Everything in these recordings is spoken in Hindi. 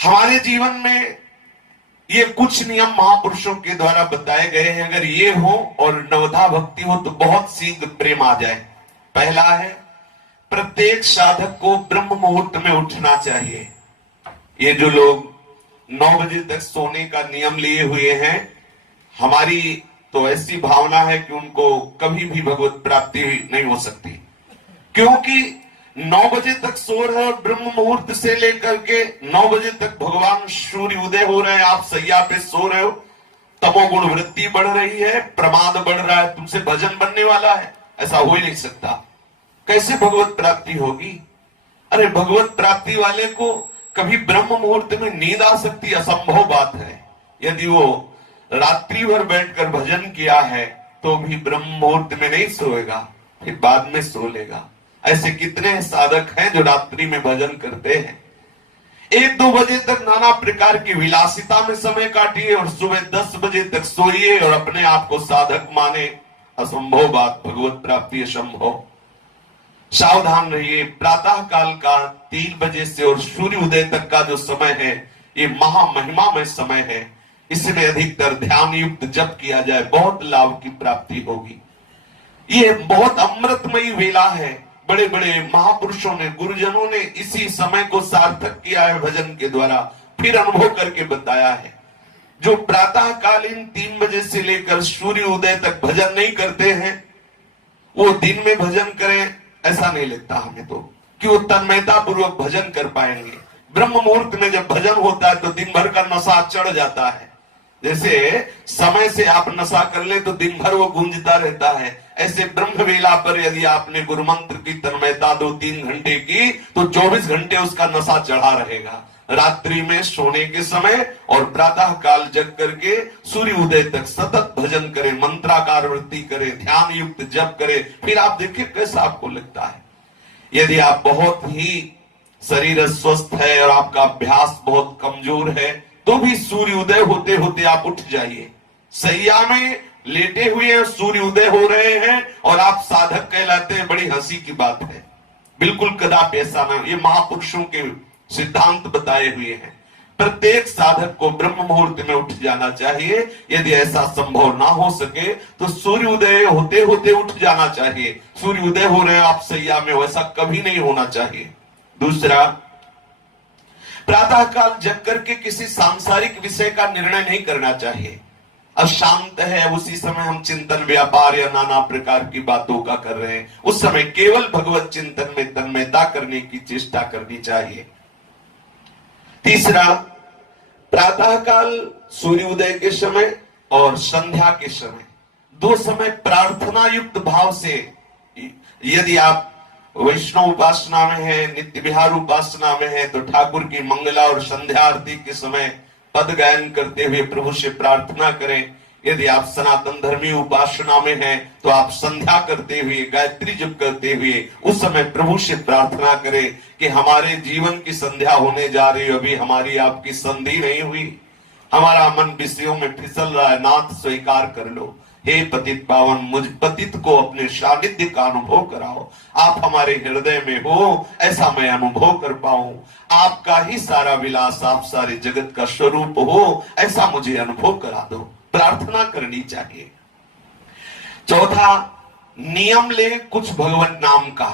हमारे जीवन में ये कुछ नियम महापुरुषों के द्वारा बताए गए हैं। अगर ये हो और नवधा भक्ति हो तो बहुत शीघ्र प्रेम आ जाए। पहला है, प्रत्येक साधक को ब्रह्म मुहूर्त में उठना चाहिए। ये जो लोग 9 बजे तक सोने का नियम लिए हुए हैं, हमारी तो ऐसी भावना है कि उनको कभी भी भगवत प्राप्ति नहीं हो सकती, क्योंकि 9 बजे तक सो रहे हो। ब्रह्म मुहूर्त से लेकर के 9 बजे तक भगवान सूर्य उदय हो रहे हैं, आप सैया पे सो रहे हो। तमोगुण वृत्ति बढ़ रही है, प्रमाद बढ़ रहा है, तुमसे भजन बनने वाला है, ऐसा हो ही नहीं सकता। कैसे भगवत प्राप्ति होगी? अरे भगवत प्राप्ति वाले को कभी ब्रह्म मुहूर्त में नींद आ सकती? असंभव बात है। यदि वो रात्रि भर बैठकर भजन किया है तो भी ब्रह्म मुहूर्त में नहीं सोएगा, फिर बाद में सो लेगा। ऐसे कितने साधक हैं जो रात्रि में भजन करते हैं। 1-2 बजे तक नाना प्रकार की विलासिता में समय काटिए और सुबह 10 बजे तक सोइए और अपने आप को साधक माने। असंभव बात, भगवत प्राप्ति असंभव। सावधान रहिए। प्रातः काल का 3 बजे से और सूर्य उदय तक का जो समय है, ये महामहिमामय समय है। इसमें अधिकतर ध्यान युक्त जप किया जाए, बहुत लाभ की प्राप्ति होगी। ये बहुत अमृतमयी वेला है। बड़े बड़े महापुरुषों ने, गुरुजनों ने इसी समय को सार्थक किया है भजन के द्वारा, फिर अनुभव करके बताया है। जो प्रातः कालीन 3 बजे से लेकर सूर्य उदय तक भजन नहीं करते हैं, वो दिन में भजन करें ऐसा नहीं लगता हमें तो, कि वो तन्मयता पूर्वक भजन कर पाएंगे। ब्रह्म मुहूर्त में जब भजन होता है तो दिन भर का नशा चढ़ जाता है। जैसे समय से आप नशा कर ले तो दिन भर वो गूंजता रहता है, ऐसे ब्रह्म वेला पर यदि आपने गुरु मंत्र की तन्मयता 2-3 घंटे की तो 24 घंटे उसका नशा चढ़ा रहेगा। रात्रि में सोने के समय और प्रातः काल जग करके सूर्य उदय तक सतत भजन करें, मंत्राकार वृत्ति करें, ध्यान युक्त जप करें, फिर आप देखिए कैसा आपको लगता है। यदि आप बहुत ही शरीर स्वस्थ है और आपका अभ्यास बहुत कमजोर है तो भी सूर्य उदय होते होते आप उठ जाइए। सैया में लेटे हुए सूर्य उदय हो रहे हैं और आप साधक कहलाते हैं, बड़ी हंसी की बात है। बिल्कुल कदापि ऐसा ना, ये महापुरुषों के सिद्धांत बताए हुए हैं। प्रत्येक साधक को ब्रह्म मुहूर्त में उठ जाना चाहिए। यदि ऐसा संभव ना हो सके तो सूर्य उदय होते होते उठ जाना चाहिए। सूर्य उदय हो रहे हैं आप सैया में, वैसा कभी नहीं होना चाहिए। दूसरा, प्रातः काल जग करके किसी सांसारिक विषय का निर्णय नहीं करना चाहिए। अशांत है, उसी समय हम चिंतन, व्यापार या नाना प्रकार की बातों का कर रहे हैं, उस समय केवल भगवत चिंतन में तन्मयता करने की चेष्टा करनी चाहिए। तीसरा, प्रातः काल सूर्योदय के समय और संध्या के समय, 2 समय प्रार्थना युक्त भाव से, यदि आप वैष्णव उपासना में है, नित्य विहार उपासना में है तो ठाकुर की मंगला और संध्या आरती के समय पद गायन करते हुए प्रभु से प्रार्थना करें। यदि आप सनातन धर्मी उपासना में हैं तो आप संध्या करते हुए, गायत्री जप करते हुए उस समय प्रभु से प्रार्थना करें कि हमारे जीवन की संध्या होने जा रही है, अभी हमारी आपकी संधि नहीं हुई, हमारा मन विषयों में फिसल रहा है, नाथ स्वीकार कर लो। हे पतित पावन, मुझ पतित को अपने सानिध्य का अनुभव कराओ। आप हमारे हृदय में हो, ऐसा मैं अनुभव कर पाऊं। आपका ही सारा विलास, आप सारे जगत का स्वरूप हो, ऐसा मुझे अनुभव करा दो। प्रार्थना करनी चाहिए। चौथा, नियम ले कुछ भगवत नाम का,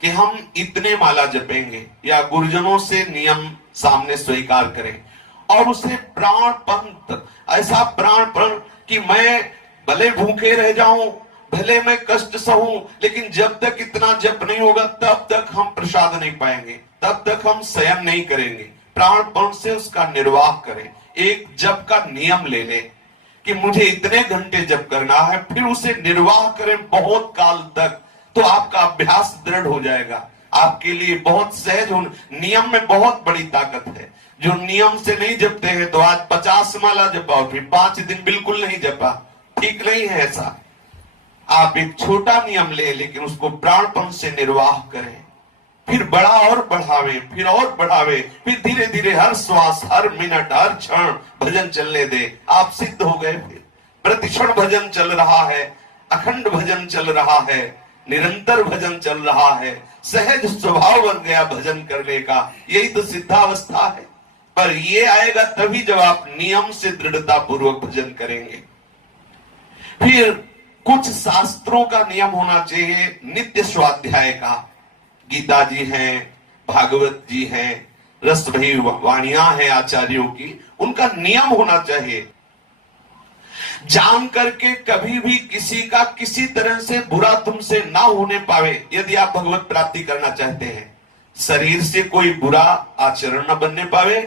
कि हम इतने माला जपेंगे, या गुरुजनों से नियम सामने स्वीकार करें और उसे प्राणपंत, ऐसा प्राणपण कि मैं भले भूखे रह जाऊं, भले मैं कष्ट सहूं, लेकिन जब तक इतना जप नहीं होगा तब तक हम प्रसाद नहीं पाएंगे, तब तक हम शयन नहीं करेंगे। प्राणपण से उसका निर्वाह करें। एक जप का नियम ले लें कि मुझे इतने घंटे जप करना है, फिर उसे निर्वाह करें बहुत काल तक, तो आपका अभ्यास दृढ़ हो जाएगा। आपके लिए बहुत सहज हो। नियम में बहुत बड़ी ताकत है। जो नियम से नहीं जपते हैं तो आज 50 माला जपाओ, फिर 5 दिन बिल्कुल नहीं जपा, ठीक नहीं है ऐसा। आप एक छोटा नियम ले, लेकिन उसको प्राणपण से निर्वाह करें, फिर बड़ा और बढ़ावे, फिर और बढ़ावे, फिर धीरे धीरे हर श्वास, हर मिनट, हर क्षण भजन चलने दे। आप सिद्ध हो गए। फिर प्रतिक्षण भजन चल रहा है, अखंड भजन चल रहा है, निरंतर भजन चल रहा है, सहज स्वभाव बन गया भजन करने का। यही तो सिद्धावस्था है। पर ये आएगा तभी जब आप नियम से दृढ़ता पूर्वक भजन करेंगे। फिर कुछ शास्त्रों का नियम होना चाहिए, नित्य स्वाध्याय का। गीता जी हैं, भागवत जी हैं, रस भरी वाणियां हैं आचार्यों की, उनका नियम होना चाहिए। जान करके कभी भी किसी का किसी तरह से बुरा तुमसे ना होने पावे, यदि आप भगवत प्राप्ति करना चाहते हैं। शरीर से कोई बुरा आचरण न बनने पावे,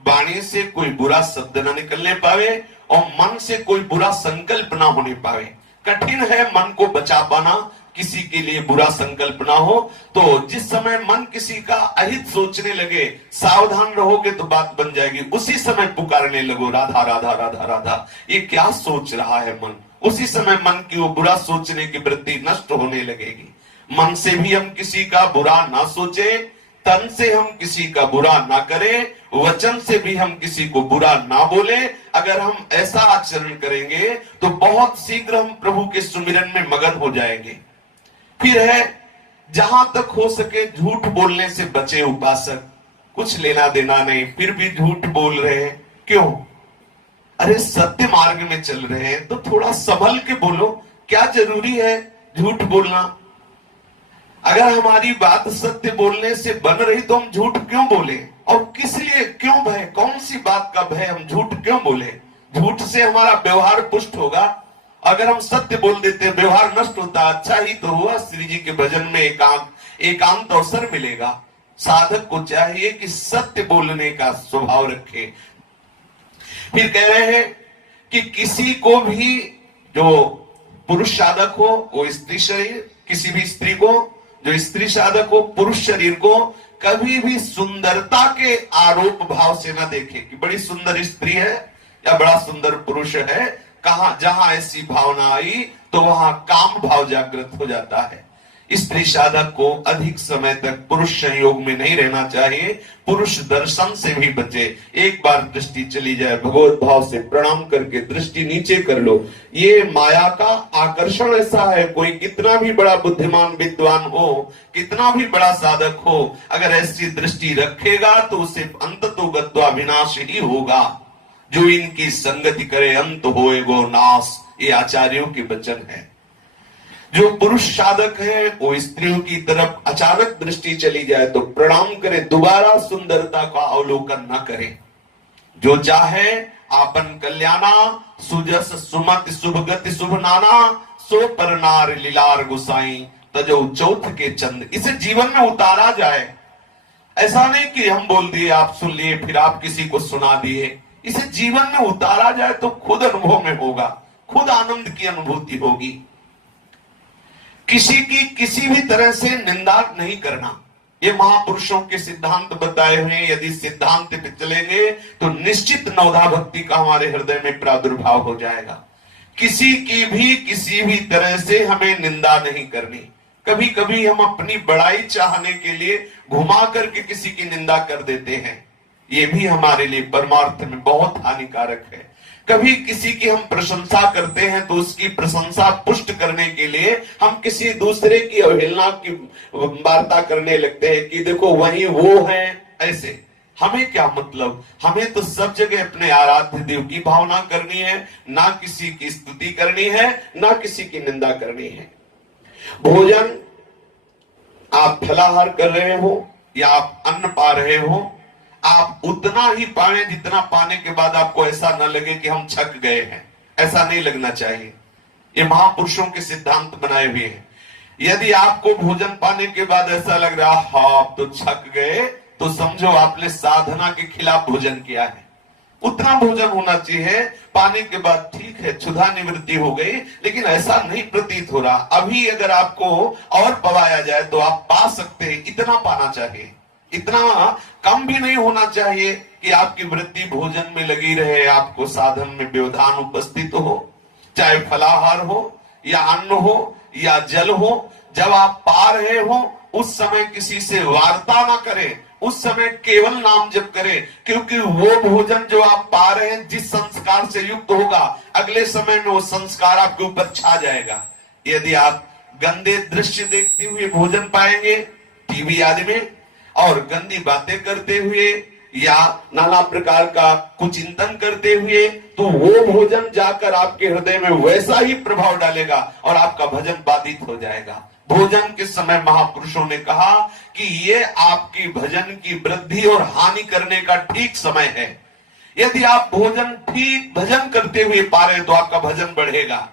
वाणी से कोई बुरा शब्द न निकलने पावे, और मन से कोई बुरा संकल्प ना होने पावे। कठिन है मन को बचा पाना, किसी के लिए बुरा संकल्प ना हो। तो जिस समय मन किसी का अहित सोचने लगे, सावधान रहोगे तो बात बन जाएगी। उसी समय पुकारने लगो, राधा राधा राधा राधा, ये क्या सोच रहा है मन। उसी समय मन की वो बुरा सोचने की वृत्ति नष्ट होने लगेगी। मन से भी हम किसी का बुरा ना सोचे, तन से हम किसी का बुरा ना करें, वचन से भी हम किसी को बुरा ना बोले। अगर हम ऐसा आचरण करेंगे तो बहुत शीघ्र हम प्रभु के सुमिरन में मगन हो जाएंगे। फिर है, जहां तक हो सके झूठ बोलने से बचे उपासक। कुछ लेना देना नहीं, फिर भी झूठ बोल रहे हैं, क्यों? अरे सत्य मार्ग में चल रहे हैं तो थोड़ा संभल के बोलो। क्या जरूरी है झूठ बोलना? अगर हमारी बात सत्य बोलने से बन रही तो हम झूठ क्यों बोले? और किस लिए, क्यों भय? कौन सी बात का भय? हम झूठ क्यों बोले? झूठ से हमारा व्यवहार पुष्ट होगा। अगर हम सत्य बोल देते, व्यवहार नष्ट होता। अच्छा ही तो हुआ, श्री जी के भजन में एकांत अवसर मिलेगा। साधक को चाहिए कि सत्य बोलने का स्वभाव रखे। फिर कह रहे हैं कि किसी को भी, जो पुरुष साधक हो वो स्त्री शरीर, किसी भी स्त्री को, जो स्त्री साधक हो पुरुष शरीर को, कभी भी सुंदरता के आरोप भाव से ना देखे कि बड़ी सुंदर स्त्री है या बड़ा सुंदर पुरुष है। कहां जहां ऐसी भावना आई तो वहां काम भाव जागृत हो जाता है। स्त्री साधक को अधिक समय तक पुरुष संयोग में नहीं रहना चाहिए, पुरुष दर्शन से भी बचे। एक बार दृष्टि चली जाए, भगवत भाव से प्रणाम करके दृष्टि नीचे कर लो। ये माया का आकर्षण ऐसा है, कोई कितना भी बड़ा बुद्धिमान विद्वान हो, कितना भी बड़ा साधक हो, अगर ऐसी दृष्टि रखेगा तो उसे अंततो गत्वा विनाश ही होगा। जो इनकी संगति करे अंत होएगो नाश, ये आचार्यों के वचन है। जो पुरुष साधक है वो स्त्रियों की तरफ अचानक दृष्टि चली जाए तो प्रणाम करे, दोबारा सुंदरता का अवलोकन न करे। जो चाहे आपन कल्याणा, सुजस सुमति शुभ गति शुभ नाना, सो पर नार लीलार गुसाई, तजो चौथ के चंद। इसे जीवन में उतारा जाए। ऐसा नहीं कि हम बोल दिए, आप सुन लिए, फिर आप किसी को सुना दिए। इसे जीवन में उतारा जाए तो खुद अनुभव में होगा, खुद आनंद की अनुभूति होगी। किसी की किसी भी तरह से निंदा नहीं करना, ये महापुरुषों के सिद्धांत बताए हुए। यदि सिद्धांत पे चलेंगे तो निश्चित नवधा भक्ति का हमारे हृदय में प्रादुर्भाव हो जाएगा। किसी की भी किसी भी तरह से हमें निंदा नहीं करनी। कभी कभी हम अपनी बड़ाई चाहने के लिए घुमा करके किसी की निंदा कर देते हैं, ये भी हमारे लिए परमार्थ में बहुत हानिकारक है। कभी किसी की हम प्रशंसा करते हैं तो उसकी प्रशंसा पुष्ट करने के लिए हम किसी दूसरे की अवहेलना की वार्ता करने लगते हैं कि देखो वही वो है। ऐसे हमें क्या मतलब? हमें तो सब जगह अपने आराध्य देव की भावना करनी है, ना किसी की स्तुति करनी है, ना किसी की निंदा करनी है। भोजन आप फलाहार कर रहे हो या आप अन्न पा रहे हो, आप उतना ही पाएं जितना पाने के बाद आपको ऐसा न लगे कि हम छक गए हैं। ऐसा नहीं लगना चाहिए। ये महापुरुषों के सिद्धांत बनाए हुए हैं। यदि आपको भोजन पाने के बाद ऐसा लग रहा हाँ आप तो छक गए, तो समझो आपने साधना के खिलाफ भोजन किया है। उतना भोजन होना चाहिए, पाने के बाद ठीक है क्षुधा निवृत्ति हो गई, लेकिन ऐसा नहीं प्रतीत हो रहा। अभी अगर आपको और पवाया जाए तो आप पा सकते हैं, इतना पाना चाहिए। इतना कम भी नहीं होना चाहिए कि आपकी वृत्ति भोजन में लगी रहे, आपको साधन में व्यवधान उपस्थित हो। चाहे फलाहार हो या अन्न हो या जल हो, जब आप पा रहे हो उस समय किसी से वार्ता ना करें, उस समय केवल नाम जप करें। क्योंकि वो भोजन जो आप पा रहे हैं जिस संस्कार से युक्त होगा, अगले समय में वो संस्कार आपके ऊपर छा जाएगा। यदि आप गंदे दृश्य देखते हुए भोजन पाएंगे टीवी आदि में, और गंदी बातें करते हुए या नाना प्रकार का कुचिंतन करते हुए, तो वो भोजन जाकर आपके हृदय में वैसा ही प्रभाव डालेगा और आपका भजन बाधित हो जाएगा। भोजन के समय महापुरुषों ने कहा कि ये आपकी भजन की वृद्धि और हानि करने का ठीक समय है। यदि आप भोजन ठीक भजन करते हुए पा रहे तो आपका भजन बढ़ेगा।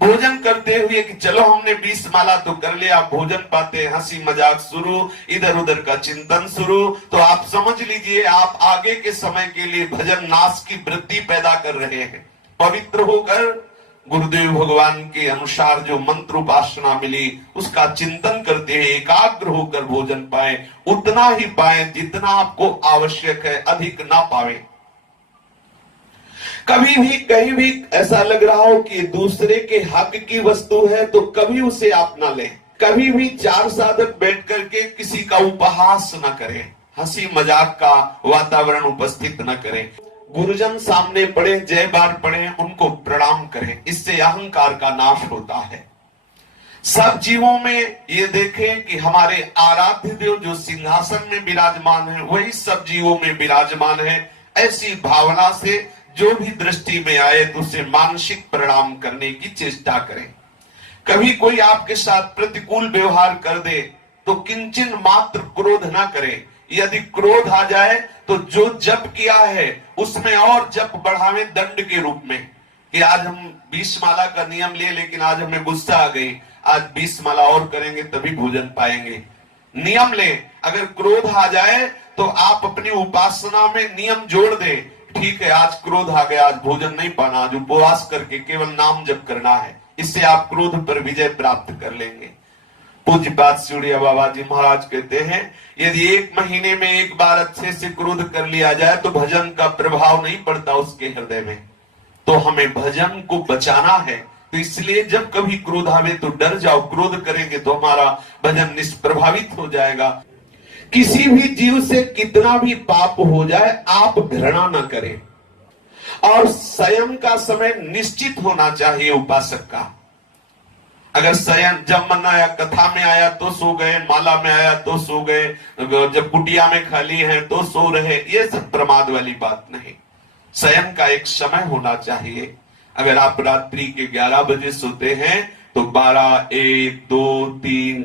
भोजन करते हुए कि चलो हमने 20 माला तो कर लिया, भोजन पाते हंसी मजाक शुरू, इधर उधर का चिंतन शुरू, तो आप समझ लीजिए आप आगे के समय के लिए भजन नाश की वृत्ति पैदा कर रहे हैं। पवित्र होकर गुरुदेव भगवान के अनुसार जो मंत्र उपासना मिली उसका चिंतन करते हैं, एकाग्र होकर भोजन पाए, उतना ही पाए जितना आपको आवश्यक है, अधिक ना पावे। कभी भी कहीं भी ऐसा लग रहा हो कि दूसरे के हक की वस्तु है तो कभी उसे आप ना लें। कभी भी चार साधक बैठ करके किसी का उपहास न करें, हंसी मजाक का वातावरण उपस्थित न करें। गुरुजन सामने पड़े, जय बार पड़े, उनको प्रणाम करें, इससे अहंकार का नाश होता है। सब जीवों में ये देखें कि हमारे आराध्य देव जो सिंहासन में विराजमान है वही सब जीवों में विराजमान है। ऐसी भावना से जो भी दृष्टि में आए तो उसे मानसिक प्रणाम करने की चेष्टा करें। कभी कोई आपके साथ प्रतिकूल व्यवहार कर दे तो किंचन मात्र क्रोध ना करें। यदि क्रोध आ जाए तो जो जप किया है उसमें और जप बढ़ावे दंड के रूप में, कि आज हम 20 माला का नियम लिए लेकिन आज हमें गुस्सा आ गई, आज 20 माला और करेंगे तभी भोजन पाएंगे। नियम ले, अगर क्रोध आ जाए तो आप अपनी उपासना में नियम जोड़ दे, ठीक है आज क्रोध आ गया, आज भोजन नहीं पाना, आज उपवास करके केवल नाम जप करना है, इससे आप क्रोध पर विजय प्राप्त कर लेंगे। पूज्य बात सूर्य बाबा जी महाराज कहते हैं यदि 1 महीने में एक बार अच्छे से क्रोध कर लिया जाए तो भजन का प्रभाव नहीं पड़ता उसके हृदय में। तो हमें भजन को बचाना है, तो इसलिए जब कभी क्रोध आवे तो डर जाओ, क्रोध करेंगे तो हमारा भजन निष्प्रभावित हो जाएगा। किसी भी जीव से कितना भी पाप हो जाए आप घृणा न करें, और स्वयं का समय निश्चित होना चाहिए उपासक का। अगर शयन जब मन आया, कथा में आया तो सो गए, माला में आया तो सो गए, जब कुटिया में खाली है तो सो रहे, ये सब प्रमाद वाली बात नहीं। शयन का एक समय होना चाहिए। अगर आप रात्रि के 11 बजे सोते हैं तो 12, 1, 2, 3,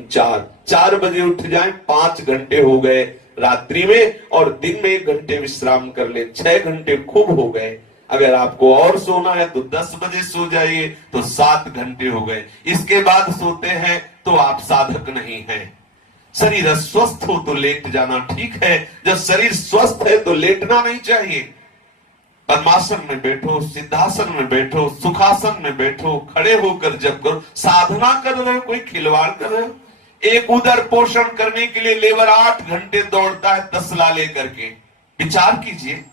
4 बजे उठ जाएं, 5 घंटे हो गए रात्रि में, और दिन में 1 घंटे विश्राम कर ले, 6 घंटे खूब हो गए। अगर आपको और सोना है तो 10 बजे सो जाइए, तो 7 घंटे हो गए। इसके बाद सोते हैं तो आप साधक नहीं हैं। शरीर स्वस्थ हो तो लेट जाना ठीक है, जब शरीर स्वस्थ है तो लेटना नहीं चाहिए। पद्मासन में बैठो, सिद्धासन में बैठो, सुखासन में बैठो, खड़े होकर जब करो, साधना कर रहे हो, कोई खिलवाड़ कर रहे हो। एक उदर पोषण करने के लिए लेबर 8 घंटे दौड़ता है तसला लेकर के, विचार कीजिए।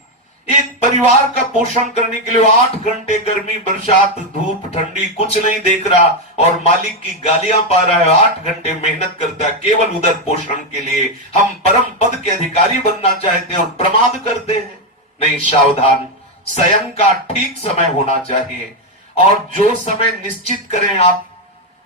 एक परिवार का पोषण करने के लिए 8 घंटे गर्मी बरसात धूप ठंडी कुछ नहीं देख रहा और मालिक की गालियां पा रहा है, 8 घंटे मेहनत करता है केवल उधर पोषण के लिए। हम परम पद के अधिकारी बनना चाहते हैं और प्रमाद करते हैं। नहीं, सावधान, शयन का ठीक समय होना चाहिए, और जो समय निश्चित करें आप।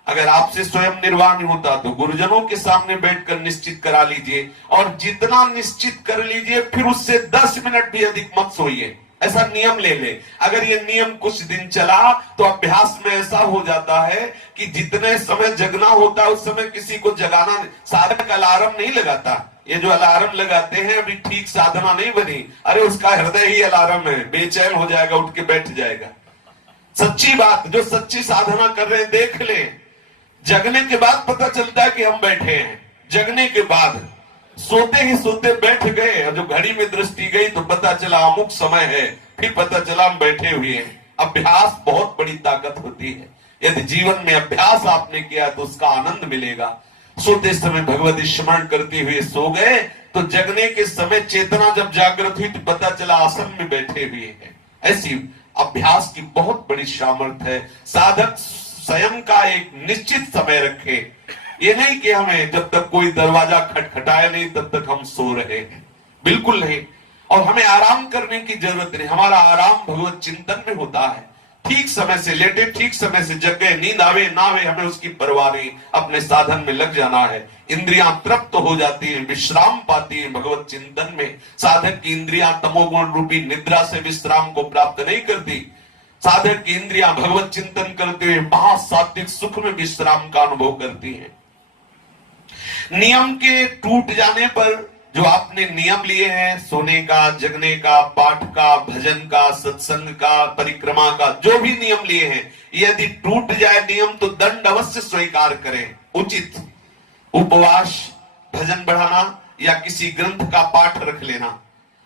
अगर आपसे स्वयं निर्वाह नहीं होता तो गुरुजनों के सामने बैठकर निश्चित करा लीजिए, और जितना निश्चित कर लीजिए फिर उससे 10 मिनट भी अधिक मत सोइए, ऐसा नियम ले ले। अगर ये नियम कुछ दिन चला तो अभ्यास में ऐसा हो जाता है कि जितने समय जगना होता है उस समय किसी को जगाना, साधक अलार्म नहीं लगाता। ये जो अलार्म लगाते हैं अभी ठीक साधना नहीं बनी, अरे उसका हृदय ही अलार्म है, बेचैन हो जाएगा, उठ के बैठ जाएगा। सच्ची बात, जो सच्ची साधना कर रहे हैं देख ले, जगने के बाद पता चलता है कि हम बैठे हैं। जगने के बाद सोते ही सोते बैठ गए, और जो घड़ी में दृष्टि गई तो पता चला अमुक समय है, फिर पता चला हम बैठे हुए हैं। अभ्यास बहुत बड़ी ताकत होती है। यदि जीवन में अभ्यास आपने किया तो उसका आनंद मिलेगा। सोते समय भगवती स्मरण करते हुए सो गए तो जगने के समय चेतना जब जागृत हुई तो पता चला आसन में बैठे हुए हैं। ऐसी अभ्यास की बहुत बड़ी सामर्थ्य है। साधक स्वयं का एक निश्चित समय रखे, ये नहीं कि हमें जब तक कोई दरवाजा खटखटाए नहीं तब तक हम सो रहे हैं, बिल्कुल नहीं। और हमें आराम करने की जरूरत नहीं, हमारा आराम भगवत चिंतन में होता है। ठीक समय से लेटे, ठीक समय से जग गए, नींद आवे ना आवे हमें उसकी परवाह नहीं, अपने साधन में लग जाना है। इंद्रियां तृप्त हो जाती हैं, विश्राम पाती हैं भगवत चिंतन में। साधक की इंद्रियां तमोगुण रूपी निद्रा से विश्राम को प्राप्त नहीं करती। साधक की इंद्रियां भगवत चिंतन करते हुए महासात्विक सुख में विश्राम का अनुभव करती हैं। नियम के टूट जाने पर जो आपने नियम लिए हैं, सोने का, जगने का, पाठ का, भजन का, सत्संग का, परिक्रमा का, जो भी नियम लिए हैं, यदि टूट जाए नियम तो दंड अवश्य स्वीकार करें। उचित उपवास, भजन बढ़ाना या किसी ग्रंथ का पाठ रख लेना,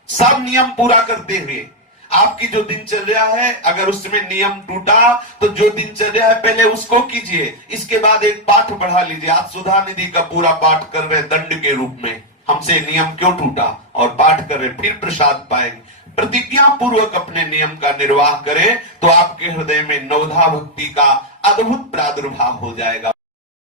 सब नियम पूरा करते हुए आपकी जो दिनचर्या है, अगर उसमें नियम टूटा तो जो दिनचर्या है पहले उसको कीजिए, इसके बाद एक पाठ बढ़ा लीजिए। आप सुधा निधि का पूरा पाठ कर रहे दंड के रूप में, हमसे नियम क्यों टूटा, और पाठ कर रहे, फिर प्रसाद पाएंगे। प्रतिज्ञा पूर्वक अपने नियम का निर्वाह करें तो आपके हृदय में नवधा भक्ति का अद्भुत प्रादुर्भाव हो जाएगा।